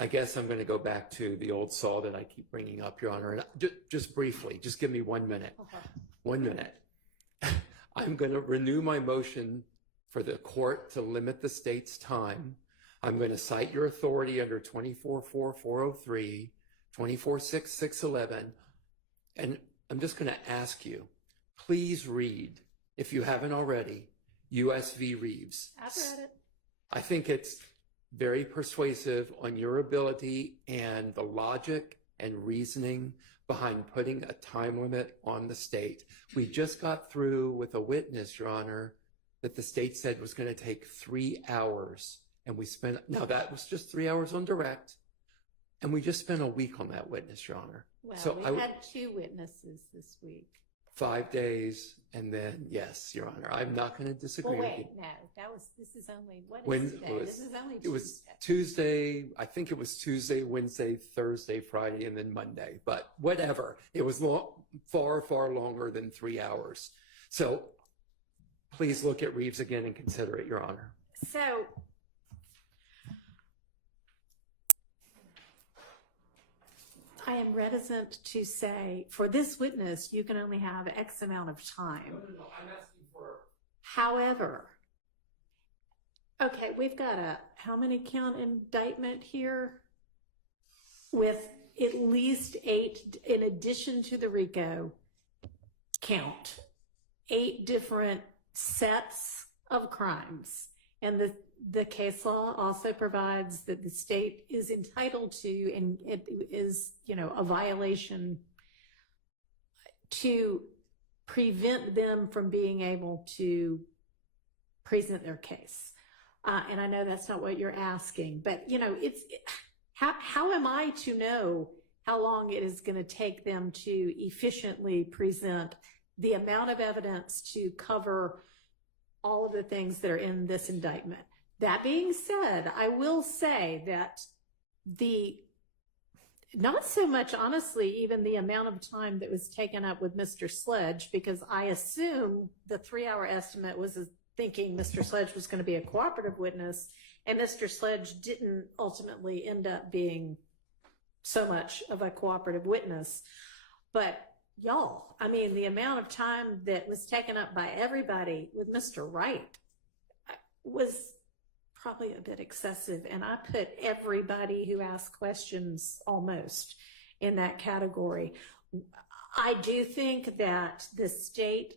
I guess I'm going to go back to the old saw that I keep bringing up, Your Honor. And just briefly, just give me 1 minute. Okay. 1 minute. I'm going to renew my motion for the court to limit the state's time. I'm going to cite your authority under 24.4.403, 24.6.611, and I'm just going to ask you, please read, if you haven't already, U.S. v. Reeves. I've read it. I think it's very persuasive on your ability and the logic and reasoning behind putting a time limit on the state. We just got through with a witness, Your Honor, that the state said was going to take 3 hours. And we spent, now that was just 3 hours on direct. And we just spent a week on that witness, Your Honor. Well, so we had 2 witnesses this week. 5 days, and then, yes, Your Honor, I'm not going to disagree with you. No, this is only, what is today? This is only Tuesday. It was Tuesday, I think it was Tuesday, Wednesday, Thursday, Friday, and then Monday, but whatever. It was far, far longer than 3 hours. So please look at Reeves again and consider it, Your Honor. So, I am reticent to say, for this witness, you can only have X amount of time. No, I'm asking for... However, okay, we've got a, how many count indictment here? With at least 8, in addition to the RICO count, 8 different sets of crimes. And the case law also provides that the state is entitled to, and it is, a violation to prevent them from being able to present their case. And I know that's not what you're asking, but it's, how am I to know how long it is going to take them to efficiently present the amount of evidence to cover all of the things that are in this indictment? That being said, I will say that not so much, honestly, even the amount of time that was taken up with Mr. Sledge, because I assume the 3-hour estimate was thinking Mr. Sledge was going to be a cooperative witness, and Mr. Sledge didn't ultimately end up being so much of a cooperative witness. But y'all, I mean, the amount of time that was taken up by everybody with Mr. Wright was probably a bit excessive. And I put everybody who asked questions almost in that category. I do think that the state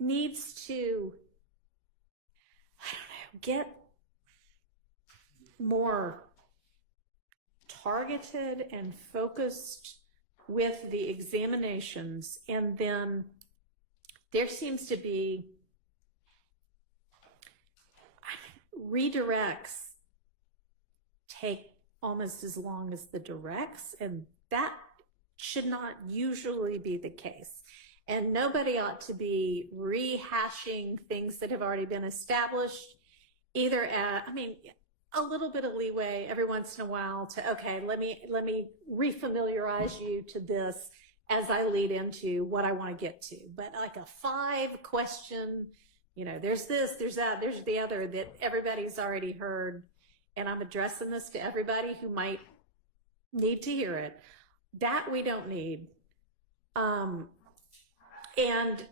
needs to, get more targeted and focused with the examinations, and then there seems to be redirects take almost as long as the directs, and that should not usually be the case. And nobody ought to be rehashing things that have already been established, either at, a little bit of leeway every once in a while to, okay, let me refamiliarize you to this as I lead into what I want to get to. But like a 5-question, there's this, there's that, there's the other that everybody's already heard, and I'm addressing this to everybody who might need to hear it. That we don't need. And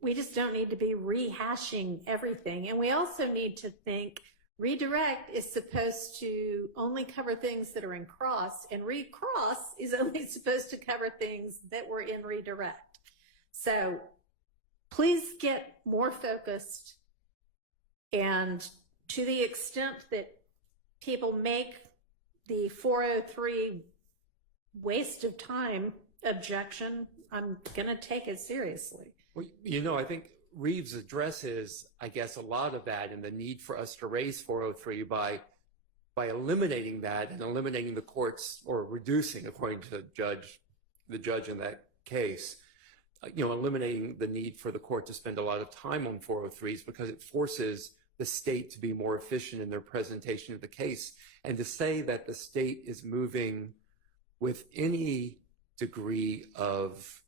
we just don't need to be rehashing everything. And we also need to think redirect is supposed to only cover things that are in cross, and recross is only supposed to cover things that were in redirect. So please get more focused, and to the extent that people make the 403 waste of time objection, I'm going to take it seriously. Well, I think Reeves addresses, I guess, a lot of that and the need for us to raise 403 by eliminating that and eliminating the courts, or reducing, according to the judge in that case, eliminating the need for the court to spend a lot of time on 403s, because it forces the state to be more efficient in their presentation of the case. And to say that the state is moving with any degree of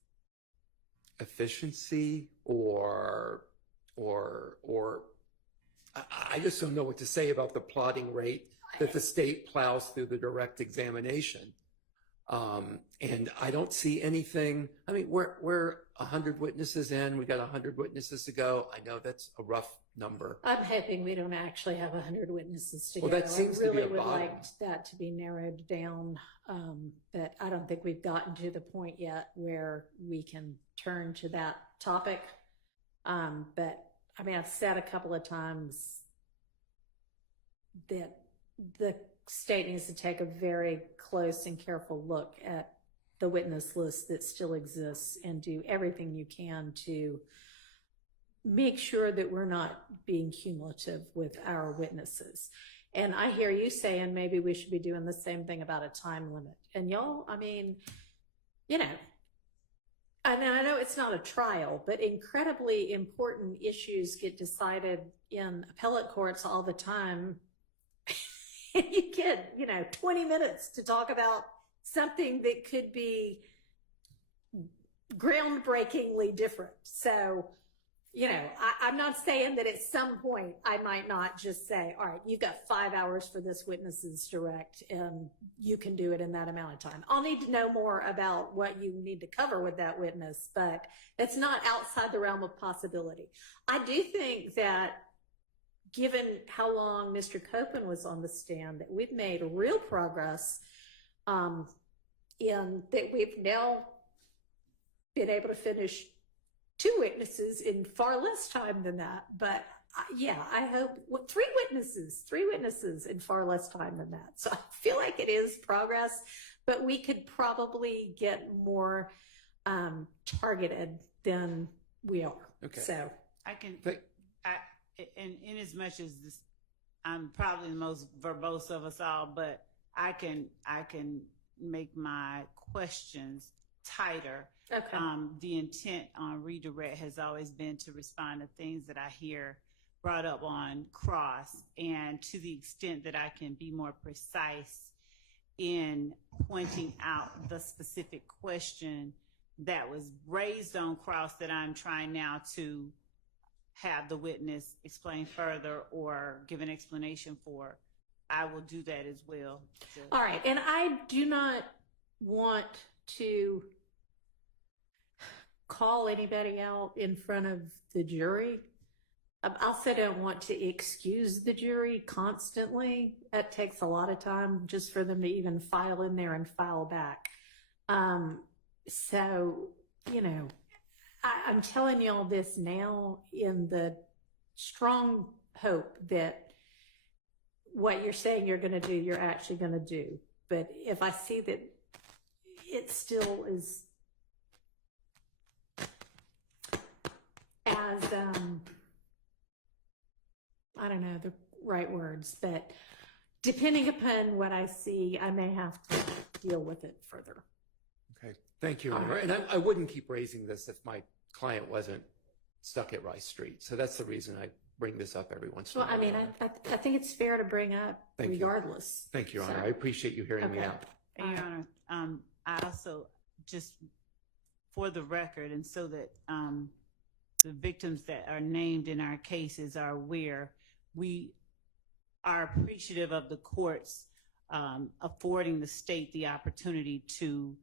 efficiency or I just don't know what to say about the plotting rate that the state plows through the direct examination. And I don't see anything. I mean, we're 100 witnesses in. We got 100 witnesses to go. I know that's a rough number. I'm hoping we don't actually have 100 witnesses to Well, go. that seems I to be really a would bottom. like that to be narrowed down, but I don't think we've gotten to the point yet where we can turn to that topic. But I mean, I've said a couple of times that the state needs to take a very close and careful look at the witness list that still exists and do everything you can to make sure that we're not being cumulative with our witnesses. And I hear you saying maybe we should be doing the same thing about a time limit. And y'all, I mean, you know, and I know it's not a trial, but incredibly important issues get decided in appellate courts all the time. You get, 20 minutes to talk about something that could be groundbreakingly different. So, I'm not saying that at some point I might not just say, all right, you've got 5 hours for this witness's direct and you can do it in that amount of time. I'll need to know more about what you need to cover with that witness, but it's not outside the realm of possibility. I do think that given how long Mr. Copeland was on the stand, that we've made real progress in that we've now been able to finish 2 witnesses in far less time than that. But yeah, I hope 3 witnesses in far less time than that. So I feel like it is progress, but we could probably get more targeted than we are. Okay. So I can, and in as much as this, I'm probably the most verbose of us all, but I can make my questions tighter. Okay. The intent on redirect has always been to respond to things that I hear brought up on cross, and to the extent that I can be more precise in pointing out the specific question that was raised on cross that I'm trying now to have the witness explain further or give an explanation for, I will do that as well. So. All right. And I do not want to call anybody out in front of the jury. I also don't want to excuse the jury constantly. That takes a lot of time just for them to even file in there and file back. So, I'm telling y'all this now in the strong hope that what you're saying you're going to do, you're actually going to do. But if I see that it still is as, I don't know the right words, but depending upon what I see, I may have to deal with it further. Okay. Thank you, Honor. And I wouldn't keep raising this if my client wasn't stuck at Rice Street. So that's the reason I bring this up every once in a while. Well, I mean, I think it's fair to bring up regardless. Thank you, Honor. I appreciate you hearing me out. And Your Honor, I also, just for the record, and so that the victims that are named in our cases are aware, we are appreciative of the courts affording the state the opportunity to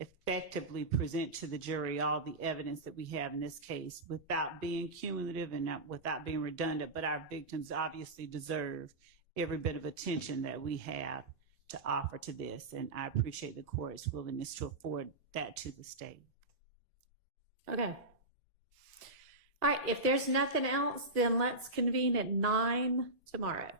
effectively present to the jury all the evidence that we have in this case without being cumulative and without being redundant. But our victims obviously deserve every bit of attention that we have to offer to this. And I appreciate the court's willingness to afford that to the state. Okay. All right. If there's nothing else, then let's convene at 9 tomorrow.